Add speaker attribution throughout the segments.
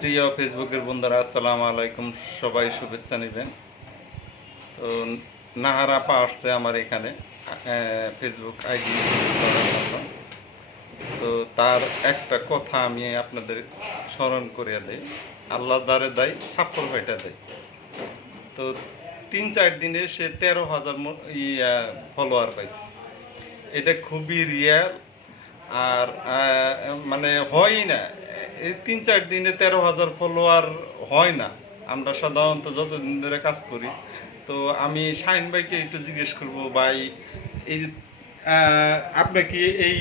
Speaker 1: প্রিয় ফেসবুকের বন্ধুরা, আসসালামু আলাইকুম। সবাই শুভেচ্ছা নেবেন। তো নাহার আপা আসছে আমার এখানে ফেসবুক আইডি তো তার একটা কথা আমি আপনাদের স্মরণ করিয়া দেই। আল্লাহ যারে দেয় ছাপ্পর ভাইটা দেয়। তো তিন চার দিনে সে তেরো হাজার ইয়া ফলোয়ার পাইছে। এটা খুবই রিয়াল আর মানে হয়ই না। তিন চার দিনে তেরো হাজার ফলোয়ার হয় না। আমরা সাধারণত যতদিন ধরে কাজ করি তো আমি শাহিন ভাইকে একটু জিজ্ঞেস করব ভাই এই যে আপনি কি এই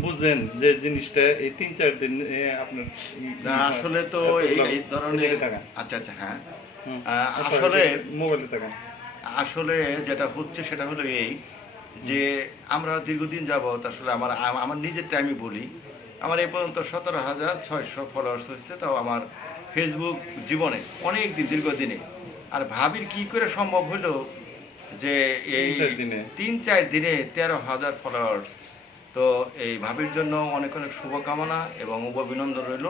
Speaker 1: বুঝেন যে জিনিসটা এই তিন চার দিন আপনার
Speaker 2: না আসলে তো এই এই ধরনের আচ্ছা আচ্ছা হ্যাঁ। আসলে
Speaker 1: মোবাইলে থাকেন?
Speaker 2: আসলে যেটা হচ্ছে সেটা হলো এই যে আমরা দীর্ঘদিন যাবৎ আসলে আমার আম- আমার নিজেরটা আমি বলি আমার এই পর্যন্ত সতেরো হাজার ছয়শো ফলোয়ার্স হচ্ছে তাও আমার ফেসবুক জীবনে অনেক দিন দীর্ঘদিনে। আর ভাবির কি করে সম্ভব হলো যে এই
Speaker 1: তিন চার দিনে।
Speaker 2: তিন চার দিনে তেরো হাজার ফলোয়ার্স তো এই ভাবির জন্য অনেক অনেক শুভকামনা এবং অভিনন্দন রইল।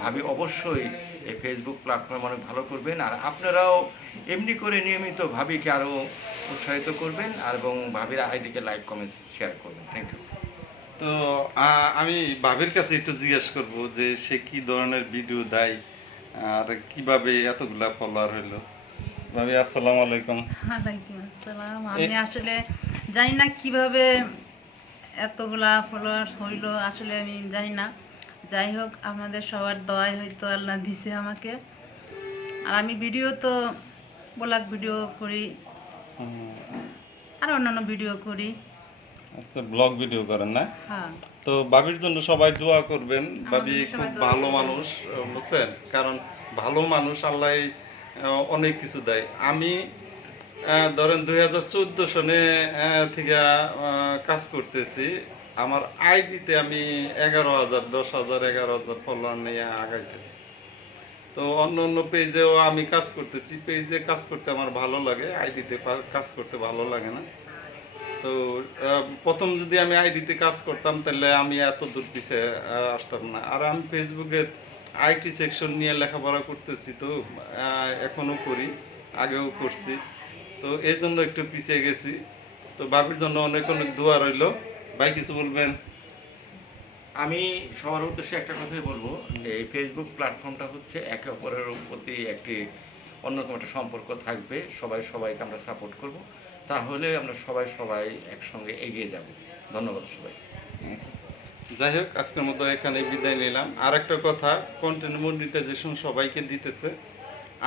Speaker 2: ভাবি অবশ্যই এই ফেসবুক প্ল্যাটফর্ম অনেক ভালো করবেন। আর আপনারাও এমনি করে নিয়মিত ভাবিকে আরও উৎসাহিত করবেন আর এবং ভাবির আইডিকে লাইক কমেন্ট শেয়ার করবেন। থ্যাংক ইউ
Speaker 1: তো আমি ভাবির কাছে একটু জিজ্ঞেস করব যে সে কি ধরনের ভিডিও দেয় আর কীভাবে এতগুলা ফলোয়ার হইল? ভাবি আসসালামু আলাইকুম।
Speaker 3: ওয়ালাইকুম আসসালাম। আমি আসলে জানি না কীভাবে এতগুলা ফলোয়ার হইল আসলে আমি জানি না। যাই হোক আপনাদের সবার দয় হয়তো আল্লাহ দিছে আমাকে। আর আমি ভিডিও তো ব্লগ ভিডিও করি। আর অন্যান্য ভিডিও করি।
Speaker 1: আচ্ছা ব্লগ ভিডিও করেন না?
Speaker 3: হ্যাঁ।
Speaker 1: তো ভাবির জন্য সবাই দোয়া করবেন। ভাবি খুব ভালো মানুষ বুঝছেন? কারণ ভালো মানুষ আল্লাহ অনেক কিছু দেয়। আমি ধরেন দুই হাজার চোদ্দ সনে থেকে কাজ করতেছি। আমার আইডিতে আমি এগারো হাজার দশ হাজার এগারো হাজার ফলোয়ার নিয়ে আগাইতেছি। তো অন্য অন্য পেজেও আমি কাজ করতেছি। পেজে কাজ করতে আমার ভালো লাগে। আইডিতে কাজ করতে ভালো লাগে না। তো প্রথম যদি আমি আইডিতে কাজ করতাম তাহলে আমি এত দূর পিছে আসতাম না। আর আমি ফেসবুকের আইটি সেকশন নিয়ে লেখাপড়া করতেছি তো আহ, এখনও করি আগেও করছি। তো এই জন্য একটু পিছিয়ে গেছি। তো বাবির জন্য অনেক অনেক দোয়া রইল। ভাই কিছু বলবেন?
Speaker 2: আমি সবার উদ্দেশ্যে একটা কথাই বলব এই ফেসবুক প্ল্যাটফর্মটা হচ্ছে একে অপরের প্রতি একটি অন্যরকম একটা সম্পর্ক থাকবে। সবাই সবাইকে আমরা সাপোর্ট করব। তাহলে আমরা সবাই সবাই একসঙ্গে এগিয়ে যাব। ধন্যবাদ সবাই।
Speaker 1: যাই হোক, আজকের মতো এখানে বিদায় নিলাম। আর একটা কথা কন্টেন্ট মনিটাইজেশন সবাইকে দিতেছে।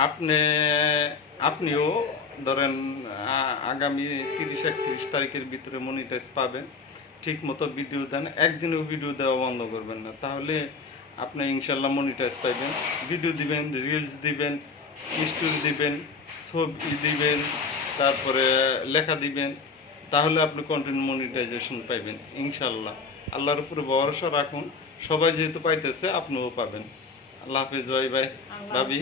Speaker 1: আপনি, আপনিও ধরেন আগামী তিরিশ একত্রিশ তারিখের ভিতরে মনিটাইজ পাবেন। ঠিক মতো ভিডিও দেন, একদিনেও ভিডিও দেওয়া বন্ধ করবেন না। তাহলে আপনি ইনশাল্লাহ মনিটাইজ পাইবেন। ভিডিও দিবেন রিলস দিবেন স্টোরি দিবেন, ছবি দিবেন তারপরে লেখা দিবেন তাহলে আপনি কন্টেন্ট মনিটাইজেশন পাইবেন ইনশাল্লাহ আল্লাহর উপরে ভরসা রাখুন সবাই যেহেতু পাইতেছে আপনিও পাবেন। আল্লাহ হাফিজ ভাই ভাই ভাবি।